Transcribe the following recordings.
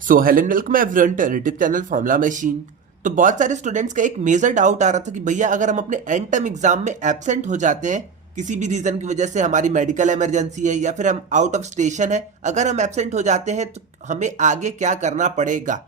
So hello welcome everyone to YouTube channel formula machine. तो बहुत सारे स्टूडेंट्स का एक मेजर डाउट आ रहा था कि भैया अगर हम अपने एंड टर्म एग्जाम में एब्सेंट हो जाते हैं किसी भी रीजन की वजह से, हमारी मेडिकल इमरजेंसी है या फिर हम आउट ऑफ स्टेशन है, अगर हम एब्सेंट हो जाते हैं तो हमें आगे क्या करना पड़ेगा।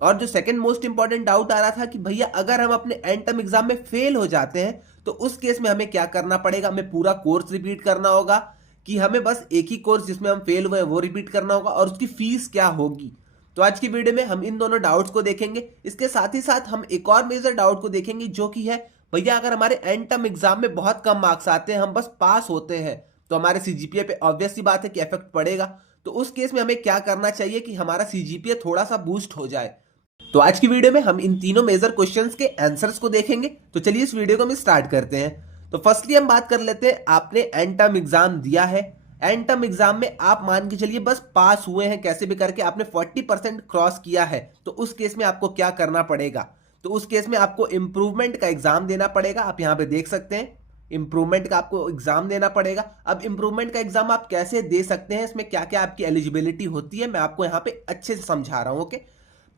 और जो सेकंड मोस्ट इंपॉर्टेंट डाउट आ रहा था कि भैया अगर हम अपने एंड टर्म एग्जाम में फेल हो जाते हैं तो उस केस में हमें क्या करना पड़ेगा, हमें पूरा कोर्स रिपीट करना होगा कि हमें बस एक ही कोर्स जिसमें हम फेल हुए वो रिपीट करना होगा और उसकी फीस क्या होगी। तो आज की वीडियो में हम इन दोनों डाउट्स को देखेंगे। इसके साथ ही साथ हम एक और मेजर डाउट को देखेंगे जो कि है भैया अगर हमारे एंड टर्म एग्जाम में बहुत कम मार्क्स आते हैं, हम बस पास होते हैं, तो हमारे सीजीपीए पे ऑब्वियस सी बात है कि इफेक्ट पड़ेगा। तो उस केस में हमें क्या करना चाहिए कि हमारा सीजीपीए थोड़ा सा बूस्ट हो जाए। तो आज की वीडियो में हम इन तीनों मेजर क्वेश्चंस के आंसर्स को देखेंगे। तो चलिए इस वीडियो को हम स्टार्ट करते हैं। तो फर्स्टली हम बात कर लेते हैं, आपने एंड टर्म एग्जाम दिया है, एंड टर्म एग्जाम में आप मान के चलिए बस पास हुए हैं, कैसे भी करके आपने 40% क्रॉस किया है, तो उस केस में आपको क्या करना पड़ेगा। तो उस केस में आपको इंप्रूवमेंट का एग्जाम देना पड़ेगा। आप यहां पे देख सकते हैं इंप्रूवमेंट का आपको एग्जाम देना पड़ेगा। अब इंप्रूवमेंट का एग्जाम आप कैसे दे सकते हैं, इसमें क्या क्या आपकी एलिजिबिलिटी होती है, मैं आपको यहाँ पे अच्छे से समझा रहा हूं। ओके,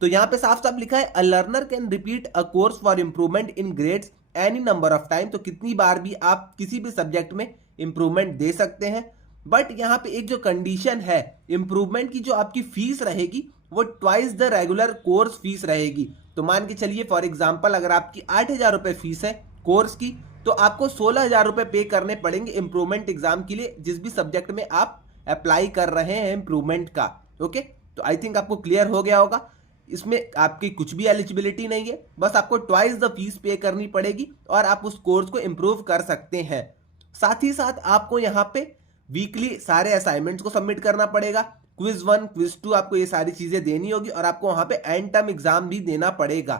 तो यहाँ पे साफ साफ लिखा है अ learner can repeat a course for improvement in grades any number of time. तो कितनी बार भी आप किसी भी सब्जेक्ट में इंप्रूवमेंट दे सकते हैं। बट यहाँ पे एक जो कंडीशन है, इंप्रूवमेंट की जो आपकी फीस रहेगी वो twice the regular course fees रहेगी। तो मान के चलिए फॉर एग्जाम्पल अगर आपकी 8,000 रुपये फीस है कोर्स की, तो आपको 16,000 रुपये पे करने पड़ेंगे इंप्रूवमेंट एग्जाम के लिए, जिस भी सब्जेक्ट में आप अप्लाई कर रहे हैं इंप्रूवमेंट का। ओके, तो आई थिंक आपको क्लियर हो गया होगा। इसमें आपकी कुछ भी एलिजिबिलिटी नहीं है, बस आपको ट्वाइस द फीस पे करनी पड़ेगी और आप उस कोर्स को इंप्रूव कर सकते हैं। साथ ही साथ आपको यहाँ पे वीकली सारे असाइनमेंट्स को सबमिट करना पड़ेगा। क्विज 1 क्विज 2 आपको ये सारी चीजें देनी होगी और आपको वहां पे एंड टर्म एग्जाम भी देना पड़ेगा।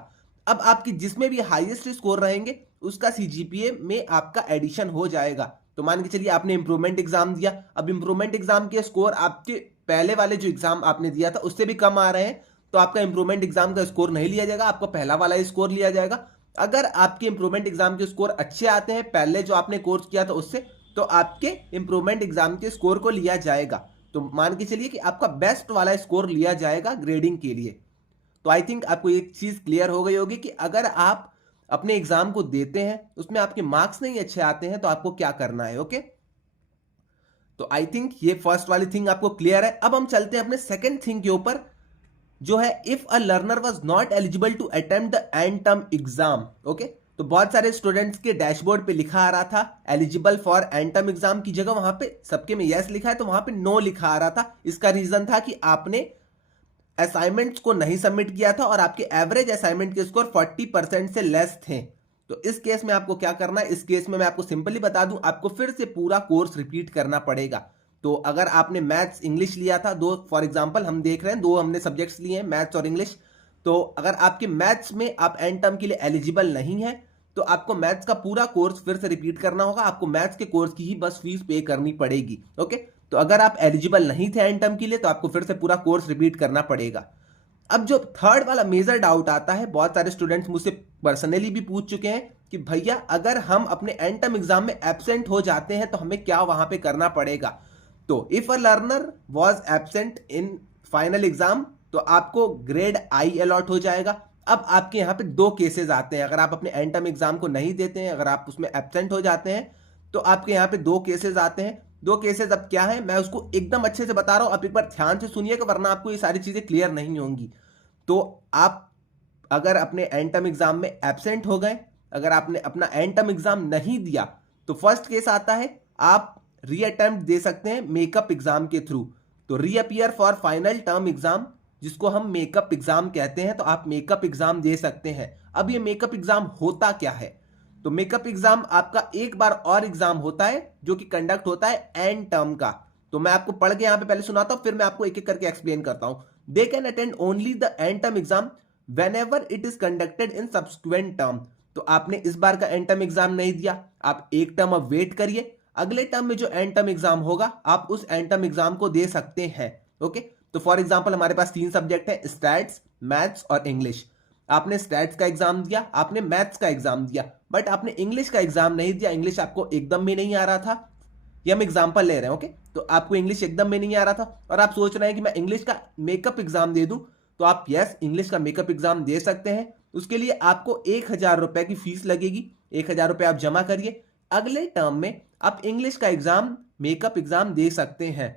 अब आपकी जिसमें भी हाईएस्ट स्कोर रहेंगे उसका सीजीपीए में आपका एडिशन हो जाएगा। तो मान के चलिए आपने इंप्रूवमेंट एग्जाम दिया, अब इंप्रूवमेंट एग्जाम के स्कोर आपके पहले वाले जो एग्जाम आपने दिया था उससे भी कम आ रहे हैं, तो आपका इंप्रूवमेंट एग्जाम का स्कोर नहीं लिया जाएगा, आपको पहला वाला स्कोर लिया जाएगा। अगर आपके इंप्रूवमेंट एग्जाम के स्कोर अच्छे आते हैं पहले जो आपने कोर्स किया था उससे, तो आपके इंप्रूवमेंट एग्जाम के स्कोर को लिया जाएगा। तो मान के चलिए कि आपका बेस्ट वाला स्कोर लिया जाएगा ग्रेडिंग के लिए। तो आई थिंक आपको एक चीज क्लियर हो गई होगी कि अगर आप अपने एग्जाम को देते हैं उसमें आपके मार्क्स नहीं अच्छे आते हैं तो आपको क्या करना है। ओके, तो आई थिंक ये फर्स्ट वाली थिंग आपको क्लियर है। अब हम चलते हैं अपने सेकेंड थिंग के ऊपर, जो है if a learner was not eligible to attempt the end term exam. Okay, तो बहुत सारे स्टूडेंट्स के डैशबोर्ड पे लिखा आ रहा था eligible for and term exam की जगह वहां पे सबके में यस लिखा है, तो वहां पे नो लिखा आ रहा था। इसका रीजन था कि आपने असाइनमेंट्स को नहीं सबमिट किया था और आपके एवरेज असाइनमेंट के स्कोर 40% से लेस थे। तो इस केस में आपको क्या करना है, इस केस में मैं आपको सिंपली बता दूं, आपको फिर से पूरा कोर्स रिपीट करना पड़ेगा। तो अगर आपने मैथ्स इंग्लिश लिया था, दो फॉर एग्जांपल हम देख रहे हैं, दो हमने सब्जेक्ट्स लिए हैं मैथ्स और इंग्लिश, तो अगर आपके मैथ्स में आप एंड टर्म के लिए एलिजिबल नहीं है तो आपको मैथ्स का पूरा कोर्स फिर से रिपीट करना होगा, आपको मैथ्स के कोर्स की ही बस फीस पे करनी पड़ेगी। ओके, तो अगर आप एलिजिबल नहीं थे एंड टर्म के लिए तो आपको फिर से पूरा कोर्स रिपीट करना पड़ेगा। अब जो थर्ड वाला मेजर डाउट आता है, बहुत सारे स्टूडेंट्स मुझसे पर्सनली भी पूछ चुके हैं कि भैया अगर हम अपने एंड टर्म एग्जाम में एब्सेंट हो जाते हैं तो हमें क्या वहां पे करना पड़ेगा। तो if a learner was absent in final exam तो आपको ग्रेड आई अलॉट हो जाएगा। अब आपके यहाँ पे दो केसेस आते हैं, अगर आप अपने एंड टर्म एग्जाम को नहीं देते हैं, अगर आप उसमें एब्सेंट हो जाते हैं तो आपके यहाँ पे दो केसेस आते हैं। दो केसेस अब क्या है मैं उसको एकदम अच्छे से बता रहा हूं, आप एक बार ध्यान से सुनिएगा वरना आपको ये सारी चीजें क्लियर नहीं होंगी। तो आप अगर अपने एंड टर्म एग्जाम में एब्सेंट हो गए, अगर आपने अपना एंड टर्म एग्जाम नहीं दिया, तो फर्स्ट केस आता है आप रीअटेम्प्ट दे सकते हैं मेकअप एग्जाम के थ्रू। तो reappear for final term exam, जिसको हम मेकअप एग्जाम कहते हैं, तो आप मेकअप एग्जाम दे सकते हैं। अब ये मेकअप एग्जाम होता क्या है, तो मेकअप एग्जाम आपका एक बार और एग्जाम होता है जो कि कंडक्ट होता है एंड टर्म का। तो मैं आपको पढ़ के यहां पे पहले सुनाता हूं, फिर मैं आपको एक एक करके एक्सप्लेन करता हूं। They can attend only the end term exam when ever it is conducted in subsequent term. तो आपने इस बार का एंड टर्म एग्जाम नहीं दिया, आप एक टर्म अब वेट करिए, अगले टर्म में जो एंड टर्म एग्जाम होगा आप उस एंड टर्म एग्जाम को दे सकते हैं। ओके, तो फॉर एग्जाम्पल हमारे पास तीन सब्जेक्ट है, स्टैट्स, मैथ्स और इंग्लिश। आपने स्टैट्स का एग्जाम दिया, आपने मैथ्स का एग्जाम दिया, बट आपने इंग्लिश का एग्जाम नहीं दिया, इंग्लिश आपको एकदम भी नहीं आ रहा था, ये हम एग्जाम्पल ले रहे हैं। ओके, तो आपको इंग्लिश एकदम में नहीं आ रहा था और आप सोच रहे हैं कि मैं इंग्लिश का मेकअप एग्जाम दे दूं तो आप यस इंग्लिश का मेकअप एग्जाम दे सकते हैं। उसके लिए आपको 1,000 रुपए की फीस लगेगी। 1,000 रुपए आप जमा करिए, अगले टर्म में आप इंग्लिश का एग्जाम मेकअप एग्जाम दे सकते हैं।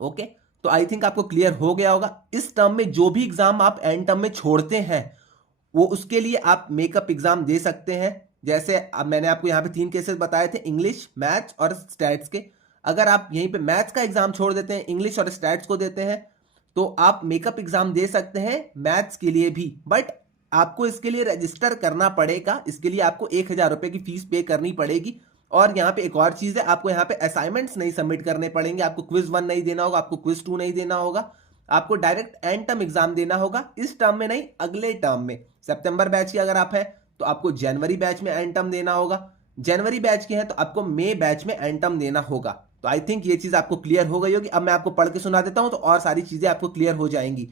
ओके, तो आई थिंक आपको क्लियर हो गया होगा। इस टर्म में जो भी एग्जाम आप एंड टर्म में छोड़ते हैं वो उसके लिए आप मेकअप एग्जाम दे सकते हैं। जैसे अब मैंने आपको यहाँ पे 3 केसेस बताए थे, इंग्लिश, मैथ्स और स्टैट्स के। अगर आप यहीं पे मैथ्स का एग्जाम छोड़ देते हैं, इंग्लिश और स्टैट्स को देते हैं, तो आप मेकअप एग्जाम दे सकते हैं मैथ्स के लिए भी। बट आपको इसके लिए रजिस्टर करना पड़ेगा, इसके लिए आपको 1,000 रुपए की फीस पे करनी पड़ेगी। और यहाँ पे एक और चीज है, आपको यहाँ पे असाइनमेंट्स नहीं सबमिट करने पड़ेंगे। आपको क्विज 1 नहीं देना होगा, आपको क्विज 2 नहीं देना होगा, आपको डायरेक्ट एंड टर्म एग्जाम देना होगा। इस टर्म में नहीं, अगले टर्म में। सितंबर बैच की अगर आप हैं तो आपको जनवरी बैच में एंड टर्म देना होगा, जनवरी बैच के हैं तो आपको मई बैच में एंड टर्म देना होगा। तो आई थिंक ये चीज आपको क्लियर हो गई होगी। अब मैं आपको पढ़ के सुना देता हूं तो और सारी चीजें आपको क्लियर हो जाएंगी।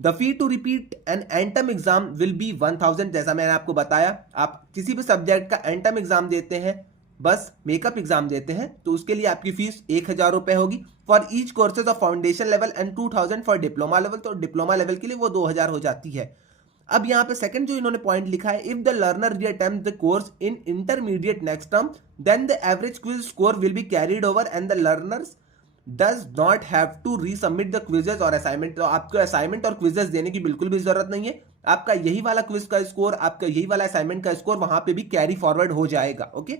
The fee to repeat an end term exam will be 1,000। जैसा मैंने आपको बताया, आप किसी भी सब्जेक्ट का एंड टर्म एग्जाम देते हैं, बस मेकअप एग्जाम देते हैं, तो उसके लिए आपकी फीस 1,000 रुपए होगी for each courses of foundation level and 2,000 for diploma level. तो डिप्लोमा लेवल के लिए वो 2,000 हो जाती है। अब यहाँ पे सेकंड जो इन्होंने पॉइंट लिखा है, if the learner reattempt the course in intermediate next term then the average quiz score will be carried over and the learners does not have to resubmit the quizzes और assignment. तो आपको assignment और quizzes देने की बिल्कुल भी जरूरत नहीं है। आपका यही वाला क्विज का स्कोर, आपका यही वाला असाइनमेंट का स्कोर वहां पे भी कैरी फॉरवर्ड हो जाएगा। ओके,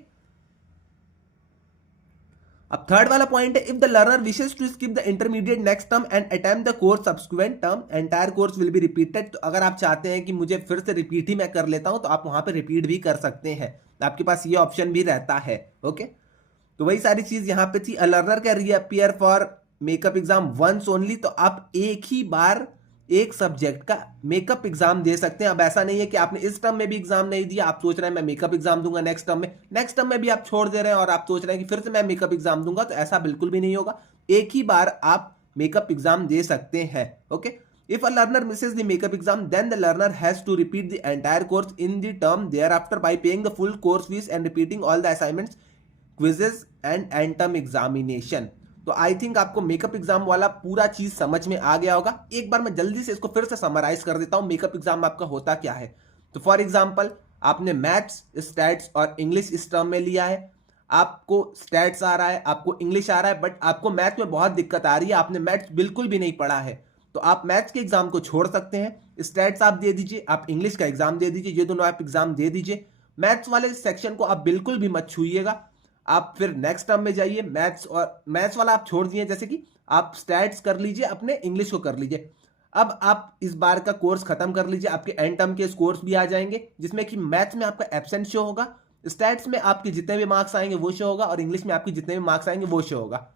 अब थर्ड वाला पॉइंट है, if the learner wishes to skip the intermediate next term and attempt the course subsequent term entire course will be repeated. तो अगर आप चाहते हैं कि मुझे फिर से रिपीट ही मैं कर लेता हूं, तो आप वहां पे रिपीट भी कर सकते हैं, आपके पास ये ऑप्शन भी रहता है। ओके, तो वही सारी चीज यहां पे थी। A learner can reappear for makeup exam once only. तो आप एक ही बार एक सब्जेक्ट का मेकअप एग्जाम दे सकते हैं। अब ऐसा नहीं है कि आपने इस टर्म में भी एग्जाम नहीं दिया, आप सोच रहे हैं मैं मेकअप एग्जाम दूंगा नेक्स्ट टर्म में, नेक्स्ट टर्म में भी आप छोड़ दे रहे हैं और आप सोच रहे हैं कि फिर से मैं मेकअप एग्जाम दूंगा, तो ऐसा बिल्कुल भी नहीं होगा। एक ही बार आप मेकअप एग्जाम दे सकते हैं। Okay, if a learner misses the makeup exam then the learner has to repeat the entire course in the term thereafter by paying the full course fees and repeating all the assignments, quizzes and end term examination. तो I think आपको makeup exam वाला पूरा चीज समझ में आ गया होगा। एक बार मैं जल्दी से इसको फिर से समराइज कर देता हूं, मेकअप एग्जाम आपका होता क्या है। तो फॉर एग्जांपल, आपने मैथ्स, स्टैट्स और इंग्लिश इस टर्म में लिया है। आपको स्टैट्स आ रहा है, आपको इंग्लिश आ रहा है, बट आपको मैथ्स में बहुत दिक्कत आ रही है, आपने मैथ्स बिल्कुल भी नहीं पढ़ा है, तो आप मैथ्स के एग्जाम को छोड़ सकते हैं। स्टैट्स आप दे दीजिए, आप इंग्लिश का एग्जाम दे दीजिए, ये दोनों आप एग्जाम दे दीजिए। मैथ्स वाले सेक्शन को आप बिल्कुल भी मत छूइएगा। आप फिर नेक्स्ट टर्म में जाइए, मैथ्स वाला आप छोड़ दिए, जैसे कि आप स्टैट्स कर लीजिए, अपने इंग्लिश को कर लीजिए। अब आप इस बार का कोर्स खत्म कर लीजिए, आपके एंड टर्म के स्कोर्स भी आ जाएंगे, जिसमें कि मैथ्स में आपका एब्सेंट शो होगा, स्टैट्स में आपके जितने भी मार्क्स आएंगे वो शो होगा, और इंग्लिश में आपके जितने भी मार्क्स आएंगे वो शो होगा।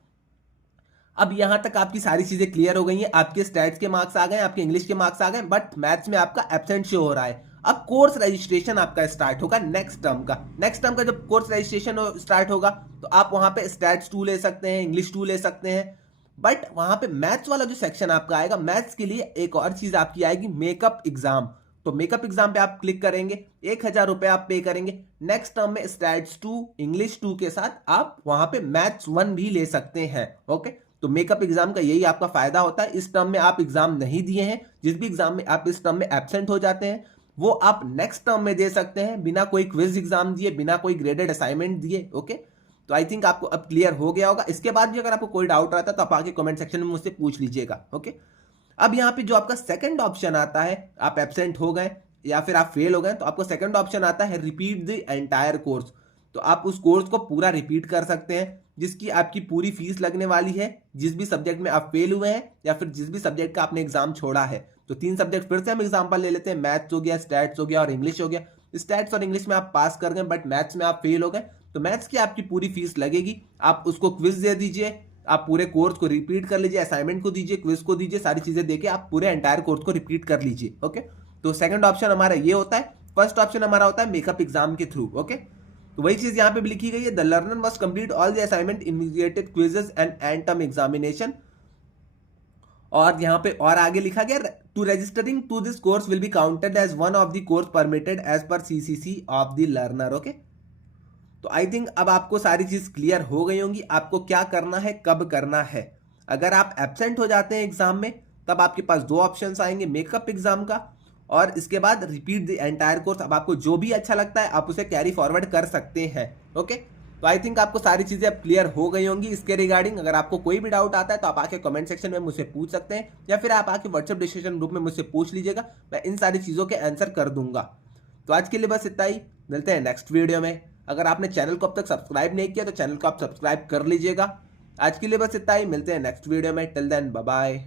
अब यहां तक आपकी सारी चीजें क्लियर हो गई हैं। आपके स्टैट्स के मार्क्स आ गए, आपके इंग्लिश के मार्क्स आ गए, बट मैथ्स में आपका एब्सेंट शो हो रहा है। अब कोर्स रजिस्ट्रेशन आपका स्टार्ट होगा नेक्स्ट टर्म का। नेक्स्ट टर्म का जब कोर्स रजिस्ट्रेशन स्टार्ट होगा, तो आप वहां पे स्टैट्स 2 ले सकते हैं, इंग्लिश 2 ले सकते हैं, बट वहां पे मैथ्स वाला जो सेक्शन आपका आएगा, मैथ्स के लिए एक और चीज आपकी आएगी, मेकअप एग्जाम। तो मेकअप एग्जाम पे आप क्लिक करेंगे, 1,000 रुपए आप पे करेंगे। नेक्स्ट टर्म में स्टैट्स 2, इंग्लिश 2 के साथ आप वहां पे मैथ्स 1 भी ले सकते हैं। ओके, तो मेकअप एग्जाम का यही आपका फायदा होता है। इस टर्म में आप एग्जाम नहीं दिए हैं, जिस भी एग्जाम में आप इस टर्म में एब्सेंट हो जाते हैं, वो आप नेक्स्ट टर्म में दे सकते हैं, बिना कोई क्विज एग्जाम दिए, बिना कोई ग्रेडेड असाइनमेंट दिए। ओके, तो आई थिंक आपको अब क्लियर हो गया होगा। इसके बाद भी अगर आपको कोई डाउट रहता है तो आप आगे कमेंट सेक्शन में मुझसे पूछ लीजिएगा। ओके, अब यहाँ पे जो आपका सेकंड ऑप्शन आता है, आप एब्सेंट हो गए या फिर आप फेल हो गए, तो आपको सेकंड ऑप्शन आता है रिपीट द एंटायर कोर्स। तो आप उस कोर्स को पूरा रिपीट कर सकते हैं, जिसकी आपकी पूरी फीस लगने वाली है, जिस भी सब्जेक्ट में आप फेल हुए हैं या फिर जिस भी सब्जेक्ट का आपने एग्जाम छोड़ा है। तो 3 सब्जेक्ट फिर से हम एग्जांपल ले लेते हैं, मैथ्स हो गया, स्टैट्स हो गया और इंग्लिश हो गया। स्टैट्स और इंग्लिश में आप पास कर गए, बट मैथ्स में आप फेल हो गए, तो मैथ्स की आपकी पूरी फीस लगेगी। आप उसको क्विज दे दीजिए, आप पूरे कोर्स को रिपीट कर लीजिए, असाइनमेंट को दीजिए, क्विज को दीजिए, सारी चीजें देके आप पूरे एंटायर कोर्स को रिपीट कर लीजिए। ओके, तो सेकंड ऑप्शन हमारा ये होता है। फर्स्ट ऑप्शन हमारा होता है मेकअप एग्जाम के थ्रू। ओके, तो वही चीज यहां पे भी लिखी गई है, the learner must complete all the assignment, initiated quizzes and term examination. और यहां पे और आगे लिखा गया, to registering to this course will be counted as one of the course permitted as per CCC of the learner. Okay, तो I think अब आपको सारी चीज क्लियर हो गई होंगी, आपको क्या करना है, कब करना है। अगर आप एब्सेंट हो जाते हैं एग्जाम में, तब आपके पास दो ऑप्शंस आएंगे, मेकअप एग्जाम का और इसके बाद रिपीट द एंटायर कोर्स। अब आपको जो भी अच्छा लगता है आप उसे कैरी फॉरवर्ड कर सकते हैं। ओके, तो आई थिंक आपको सारी चीज़ें अब क्लियर हो गई होंगी इसके रिगार्डिंग। अगर आपको कोई भी डाउट आता है तो आप आके कमेंट सेक्शन में मुझसे पूछ सकते हैं, या फिर आप आके व्हाट्सएप डिस्कशन ग्रुप में मुझसे पूछ लीजिएगा, मैं इन सारी चीज़ों के आंसर कर दूंगा। तो आज के लिए बस इतना ही, मिलते हैं नेक्स्ट वीडियो में। अगर आपने चैनल को अब तक सब्सक्राइब नहीं किया तो चैनल को आप सब्सक्राइब कर लीजिएगा। आज के लिए बस इतना ही, मिलते हैं नेक्स्ट वीडियो में। Till then bye bye.